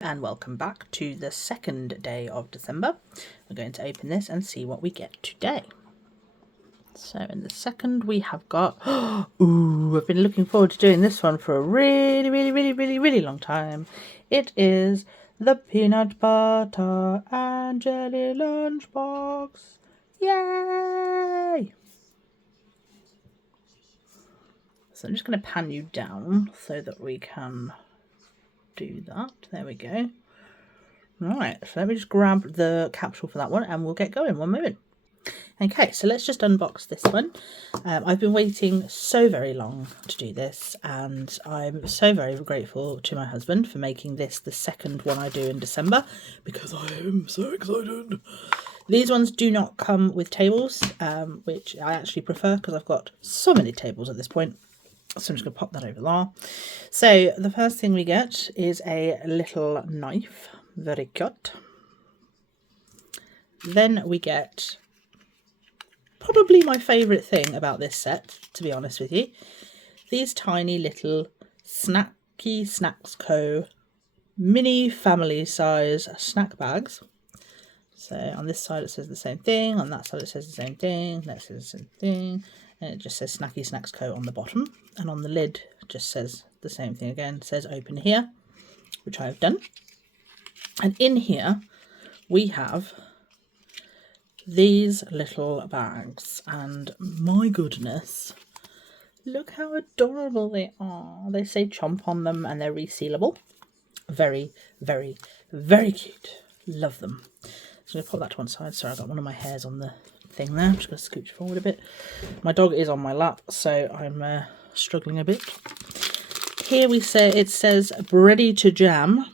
And welcome back to the second day of December. We're going to open this and see what we get today. So in the second we have got, ooh, I've been looking forward to doing this one for a really long time. It is the peanut butter and jelly lunchbox. Yay! So I'm just going to pan you down so that we can do that. There we go. Right, so let me just grab the capsule for that one and we'll get going. 1 moment. Okay, so let's just unbox this one. I've been waiting so very long to do this, and I'm so very grateful to my husband for making this the second one I do in December, because I am so excited. These ones do not come with tables, which I actually prefer because I've got so many tables at this point. So I'm just going to pop that over there. So the first thing we get is a little knife. Very cute. Then we get probably my favourite thing about this set, to be honest with you. These tiny little Snacky Snacks Co. mini family size snack bags. So on this side it says the same thing, on that side it says the same thing, that says the same thing, and it just says Snacky Snacks Co. on the bottom, and on the lid it just says the same thing again. It says open here, which I have done. And in here we have these little bags, and my goodness, look how adorable they are. They say chomp on them and they're resealable. Very cute. Love them. So I'm going to put that to one side. Sorry, I got one of my hairs on the thing there. I'm just going to scooch forward a bit. My dog is on my lap, so I'm struggling a bit. Here we say it says ready to jam,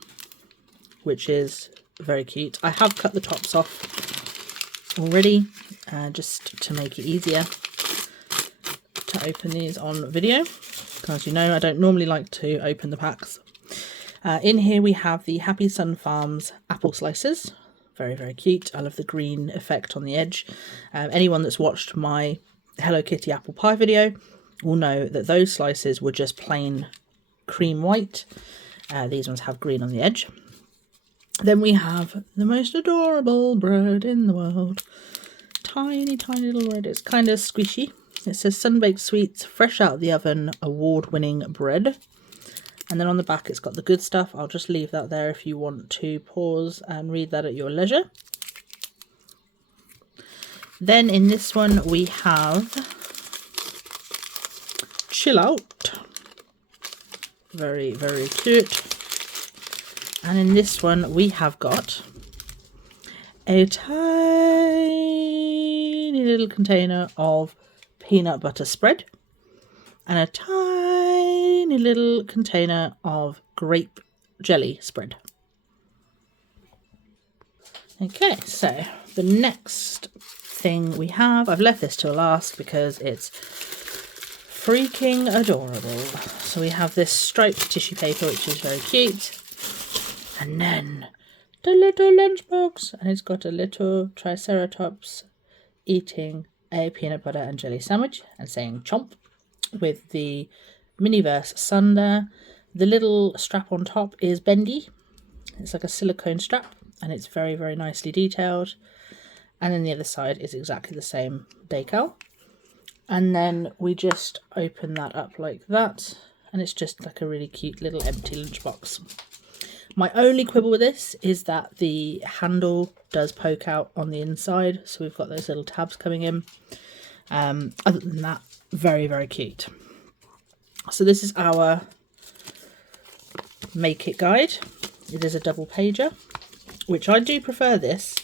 which is very cute. I have cut the tops off already, just to make it easier to open these on video, because you know I don't normally like to open the packs. In here we have the Happy Sun Farms apple slices. Very cute. I love the green effect on the edge. Anyone that's watched my Hello Kitty apple pie video will know that those slices were just plain cream white. These ones have green on the edge. Then we have the most adorable bread in the world. Tiny little bread. It's kind of squishy. It says Sun-Baked Sweets, fresh out of the oven, award-winning bread. And then on the back it's got the good stuff. I'll just leave that there if you want to pause and read that at your leisure. Then in this one we have Chill Out. Very cute. And in this one we have got a tiny little container of peanut butter spread and a tiny little container of grape jelly spread. Okay, so the next thing we have, I've left this till last because it's freaking adorable. So we have this striped tissue paper, which is very cute. And then the little lunchbox, and it's got a little triceratops eating a peanut butter and jelly sandwich and saying chomp, with the Miniverse sun there. The little strap on top is bendy. It's like a silicone strap, and it's very nicely detailed. And then the other side is exactly the same decal. And then we just open that up like that, and it's just like a really cute little empty lunchbox. My only quibble with this is that the handle does poke out on the inside, so we've got those little tabs coming in. Other than that, very cute. So this is our make it guide. It is a double pager, which I do prefer this.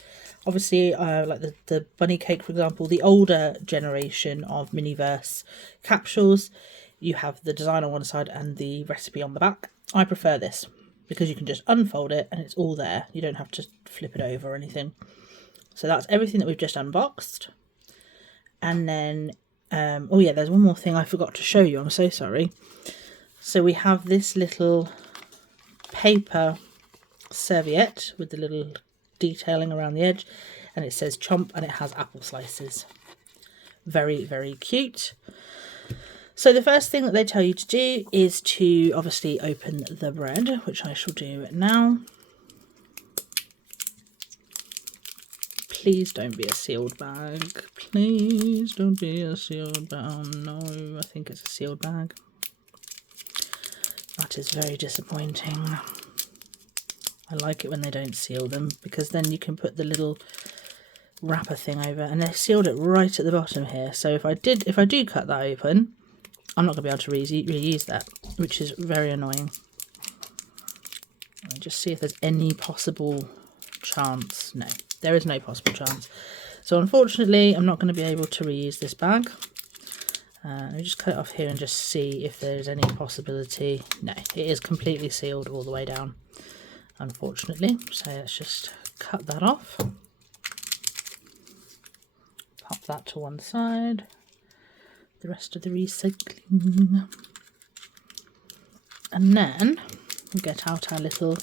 Obviously, like the bunny cake, for example, the older generation of Miniverse capsules, you have the design on one side and the recipe on the back. I prefer this because you can just unfold it and it's all there. You don't have to flip it over or anything. So that's everything that we've just unboxed. And then, oh yeah, there's one more thing I forgot to show you. I'm so sorry. So we have this little paper serviette with the little detailing around the edge, and it says chomp, and it has apple slices. Very cute. So the first thing that they tell you to do is to obviously open the bread, which I shall do now. please don't be a sealed bag. Please don't be a sealed bag. Oh no, I think it's a sealed bag. That is very disappointing. I like it when they don't seal them, because then you can put the little wrapper thing over, and they sealed it right at the bottom here. So if I do cut that open, I'm not going to be able to reuse that, which is very annoying. I'll just see if there's any possible chance. No, there is no possible chance. So unfortunately, I'm not going to be able to reuse this bag. Let me just cut it off here and just see if there's any possibility. No, it is completely sealed all the way down, unfortunately. So let's just cut that off. Pop that to one side. The rest of the recycling. And then we'll get out our little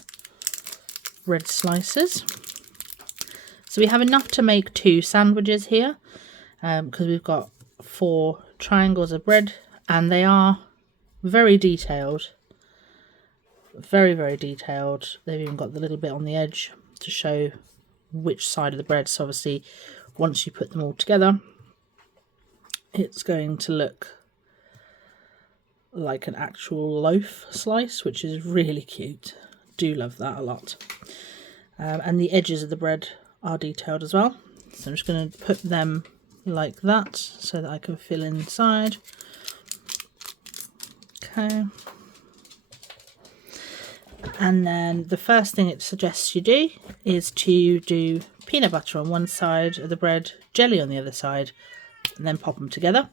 bread slices. So we have enough to make 2 sandwiches here, because we've got 4 triangles of bread, and they are very detailed. Very, very detailed. They've even got the little bit on the edge to show which side of the bread. So obviously once you put them all together, it's going to look like an actual loaf slice, which is really cute. Do love that a lot. And the edges of the bread are detailed as well. So I'm just going to put them like that so that I can fill inside. Okay. And then the first thing it suggests you do is to do peanut butter on one side of the bread, jelly on the other side, and then pop them together.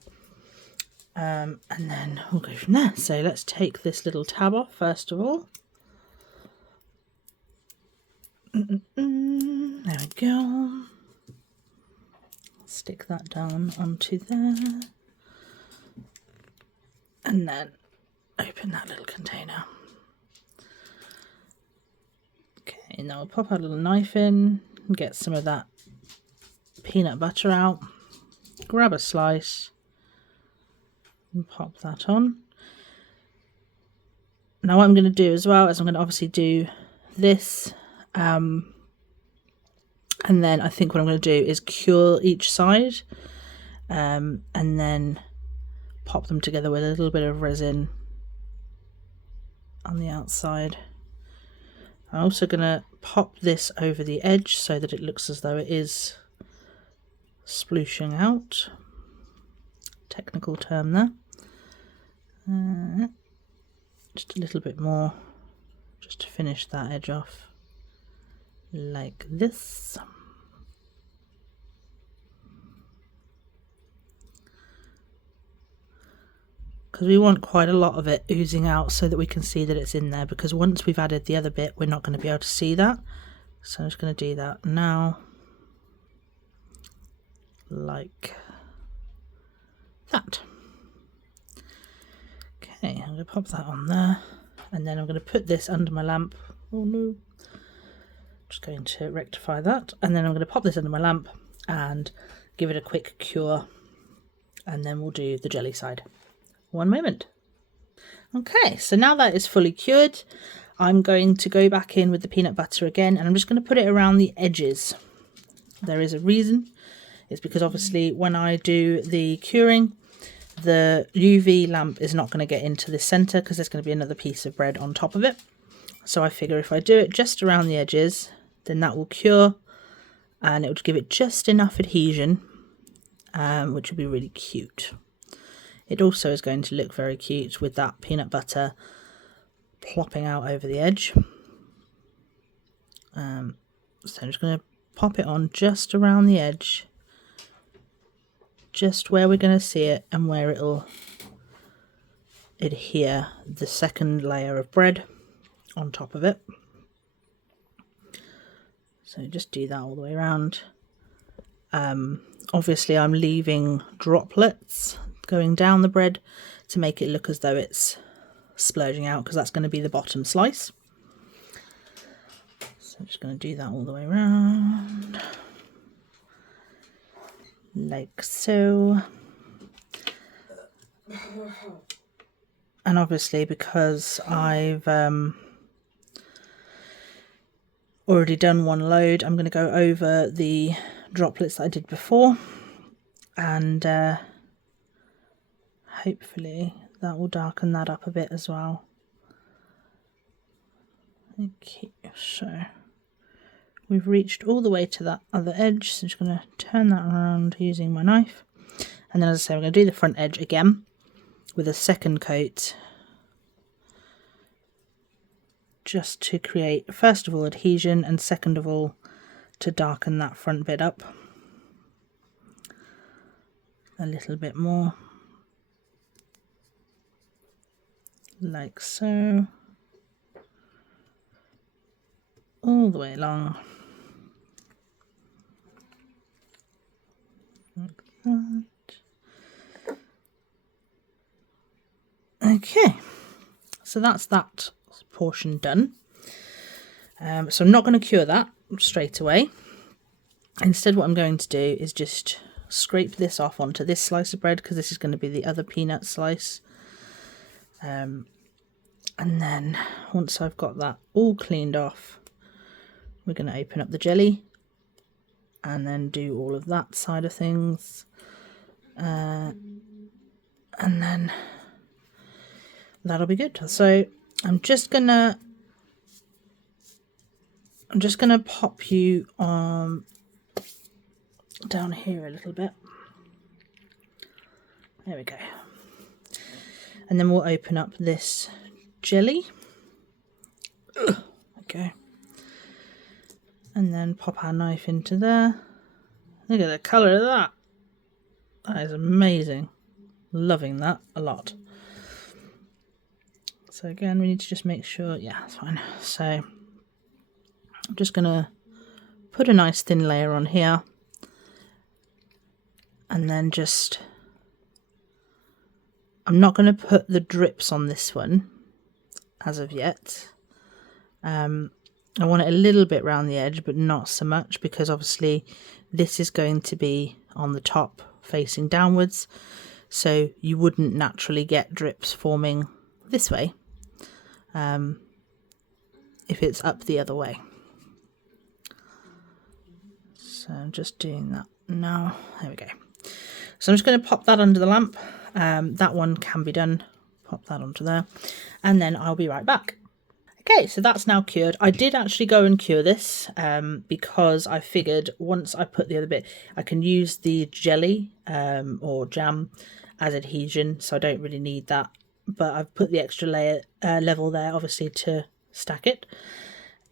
And then we'll go from there. So let's take this little tab off first of all. There we go. Stick that down onto there. And then open that little container. Okay, now we'll pop our little knife in and get some of that peanut butter out. Grab a slice and pop that on. Now what I'm going to do as well is I'm going to obviously do this, and then I think what I'm going to do is cure each side, and then pop them together with a little bit of resin on the outside. I'm also going to pop this over the edge so that it looks as though it is splooshing out. Technical term there. Just a little bit more, just to finish that edge off, like this. Because we want quite a lot of it oozing out so that we can see that it's in there, because once we've added the other bit we're not going to be able to see that. So I'm just going to do that now, like that. Okay, I'm going to pop that on there, and then I'm going to put this under my lamp. Oh no, just going to rectify that, and then I'm going to pop this under my lamp and give it a quick cure, and then we'll do the jelly side. One moment. Okay, so now that is fully cured, I'm going to go back in with the peanut butter again, and I'm just going to put it around the edges. There is a reason. It's because obviously when I do the curing, the UV lamp is not going to get into the center because there's going to be another piece of bread on top of it. So I figure if I do it just around the edges, then that will cure and it will give it just enough adhesion, which will be really cute. It also is going to look very cute with that peanut butter plopping out over the edge. So I'm just going to pop it on just around the edge, just where we're going to see it and where it'll adhere the second layer of bread on top of it. So just do that all the way around. Obviously I'm leaving droplets going down the bread to make it look as though it's splurging out, because that's going to be the bottom slice. So I'm just going to do that all the way around, like so. And obviously because I've already done one load, I'm going to go over the droplets that I did before, and hopefully that will darken that up a bit as well. Okay, so we've reached all the way to that other edge, so I'm just going to turn that around using my knife. And then, as I say, I'm going to do the front edge again with a second coat, just to create, first of all, adhesion, and second of all, to darken that front bit up a little bit more, like so, all the way along, like that. Okay, so that's that portion done. So I'm not going to cure that straight away. Instead, what I'm going to do is just scrape this off onto this slice of bread, because this is going to be the other peanut slice. And then once I've got that all cleaned off, we're going to open up the jelly and then do all of that side of things. And then that'll be good. So I'm just gonna pop you down here a little bit. There we go. And then we'll open up this jelly. Okay. And then pop our knife into there. Look at the colour of that. That is amazing. Loving that a lot. So again, we need to just make sure, yeah, that's fine. So I'm just going to put a nice thin layer on here. And then just, I'm not going to put the drips on this one as of yet. I want it a little bit round the edge, but not so much, because obviously this is going to be on the top facing downwards. So you wouldn't naturally get drips forming this way if it's up the other way. So I'm just doing that now. There we go. So I'm just going to pop that under the lamp. That one can be done. Pop that onto there. And then I'll be right back. Okay, so that's now cured. I did actually go and cure this because I figured once I put the other bit, I can use the jelly or jam as adhesion, so I don't really need that. But I've put the extra layer level there, obviously, to stack it.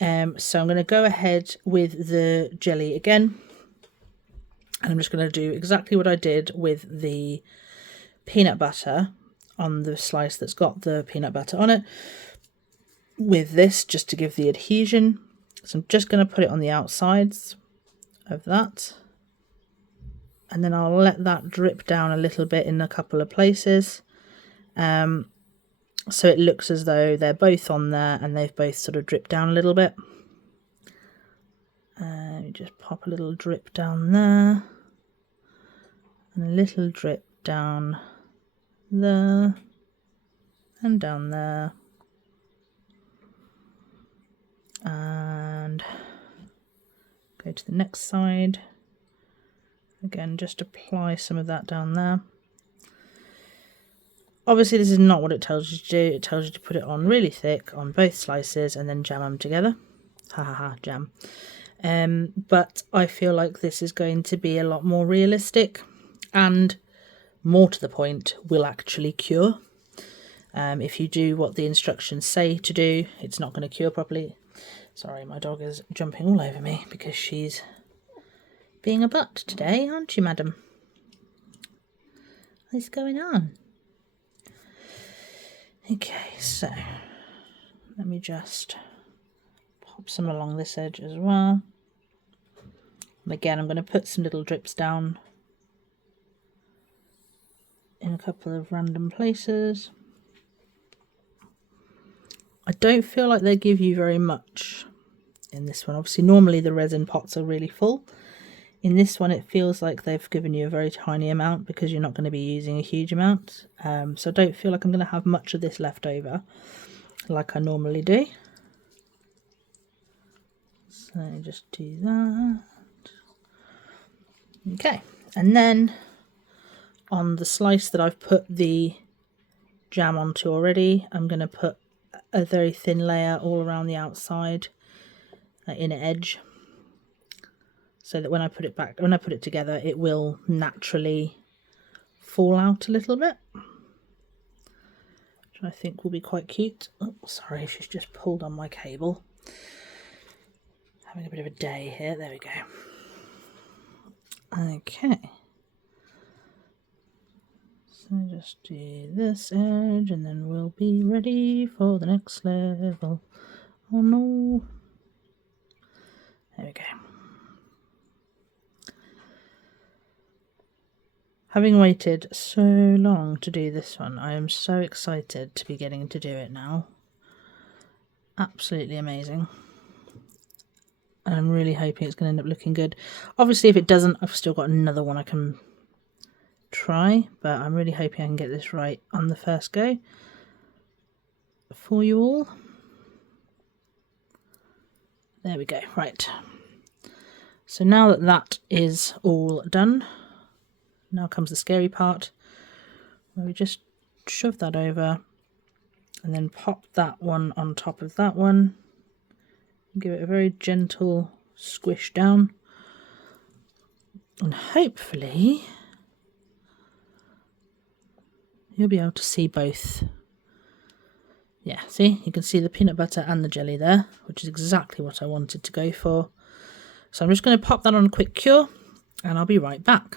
So I'm going to go ahead with the jelly again. And I'm just going to do exactly what I did with the peanut butter on the slice that's got the peanut butter on it. With this, just to give the adhesion. So I'm just going to put it on the outsides of that. And then I'll let that drip down a little bit in a couple of places. So it looks as though they're both on there and they've both sort of dripped down a little bit. Just pop a little drip down there. And a little drip down there. And down there. And go to the next side. Again, just apply some of that down there. Obviously, this is not what it tells you to do. It tells you to put it on really thick on both slices and then jam them together. Ha ha ha, jam. But I feel like this is going to be a lot more realistic and more to the point, will actually cure. If you do what the instructions say to do, it's not going to cure properly. Sorry, my dog is jumping all over me because she's being a butt today, aren't you, madam? What's going on? Okay, so let me just pop some along this edge as well. And again, I'm going to put some little drips down in a couple of random places. I don't feel like they give you very much in this one. Obviously, normally the resin pots are really full. In this one, it feels like they've given you a very tiny amount because you're not going to be using a huge amount. So I don't feel like I'm going to have much of this left over like I normally do. So just do that. Okay, and then on the slice that I've put the jam onto already, I'm going to put a very thin layer all around the outside, inner edge, so that when I put it together, it will naturally fall out a little bit, which I think will be quite cute. Oh, sorry, she's just pulled on my cable. Having a bit of a day here. There we go. Okay. So just do this edge and then we'll be ready for the next level. Oh no. There we go. Having waited so long to do this one, I am so excited to be getting to do it now. Absolutely amazing. And I'm really hoping it's going to end up looking good. Obviously, if it doesn't, I've still got another one I can try, but I'm really hoping I can get this right on the first go for you all. There we go. Right. So now that that is all done, now comes the scary part, where we just shove that over and then pop that one on top of that one. Give it a very gentle squish down, and hopefully you'll be able to see both. Yeah, see, you can see the peanut butter and the jelly there, which is exactly what I wanted to go for. So I'm just going to pop that on a quick cure and I'll be right back.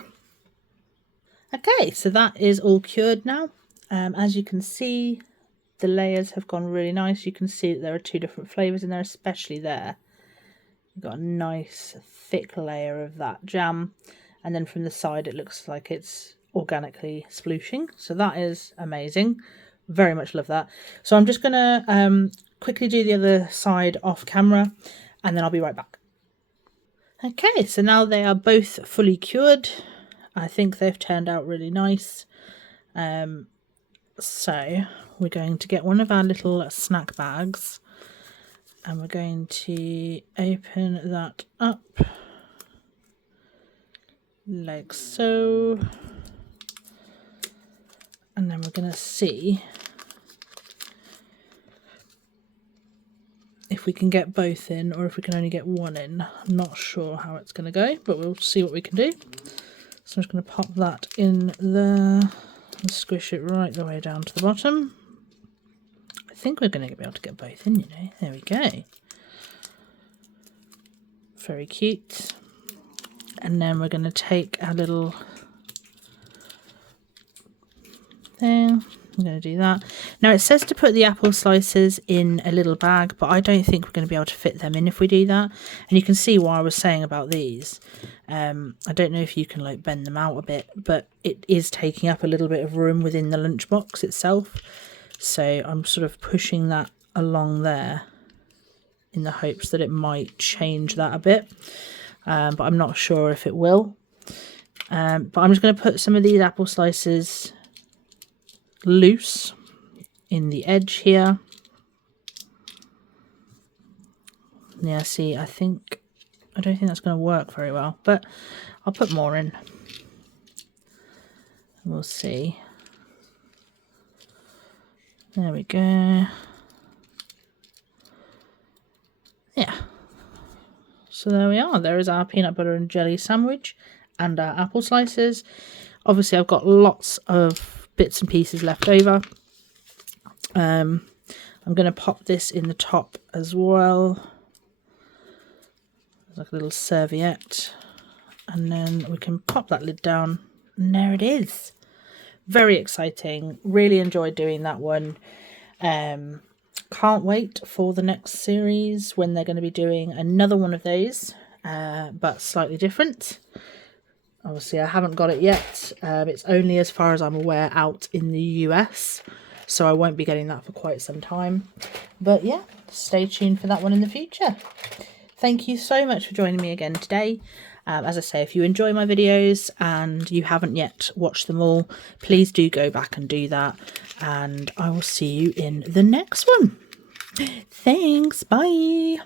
Okay, so that is all cured now. As you can see, the layers have gone really nice. You can see that there are two different flavours in there, especially there. You've got a nice thick layer of that jam, and then from the side it looks like it's organically splooshing. So that is amazing. Very much love that. So I'm just going to quickly do the other side off camera, and then I'll be right back. Okay, so now they are both fully cured. I think they've turned out really nice. So we're going to get one of our little snack bags and we're going to open that up like so, and then we're going to see if we can get both in or if we can only get one in. I'm not sure how it's going to go, but we'll see what we can do. So I'm just going to pop that in there and squish it right the way down to the bottom. I think we're going to be able to get both in, you know. There we go. Very cute. And then we're going to take our little thing. I'm going to do that. Now it says to put the apple slices in a little bag, but I don't think we're going to be able to fit them in if we do that. And you can see what I was saying about these. I don't know if you can like bend them out a bit, but it is taking up a little bit of room within the lunchbox itself. So I'm sort of pushing that along there in the hopes that it might change that a bit. But I'm not sure if it will. But I'm just going to put some of these apple slices loose in the edge here. Yeah, see, I don't think that's going to work very well, but I'll put more in. We'll see. There we go. Yeah. So there we are. There is our peanut butter and jelly sandwich and our apple slices. Obviously, I've got lots of bits and pieces left over. I'm going to pop this in the top as well. Like a little serviette, and then we can pop that lid down, and there it is. Very exciting. Really enjoyed doing that one. Can't wait for the next series when they're going to be doing another one of those, but slightly different. Obviously I haven't got it yet. It's only, as far as I'm aware, out in the US, so I won't be getting that for quite some time. But yeah, stay tuned for that one in the future. Thank you so much for joining me again today. As I say, if you enjoy my videos and you haven't yet watched them all, please do go back and do that. And I will see you in the next one. Thanks. Bye.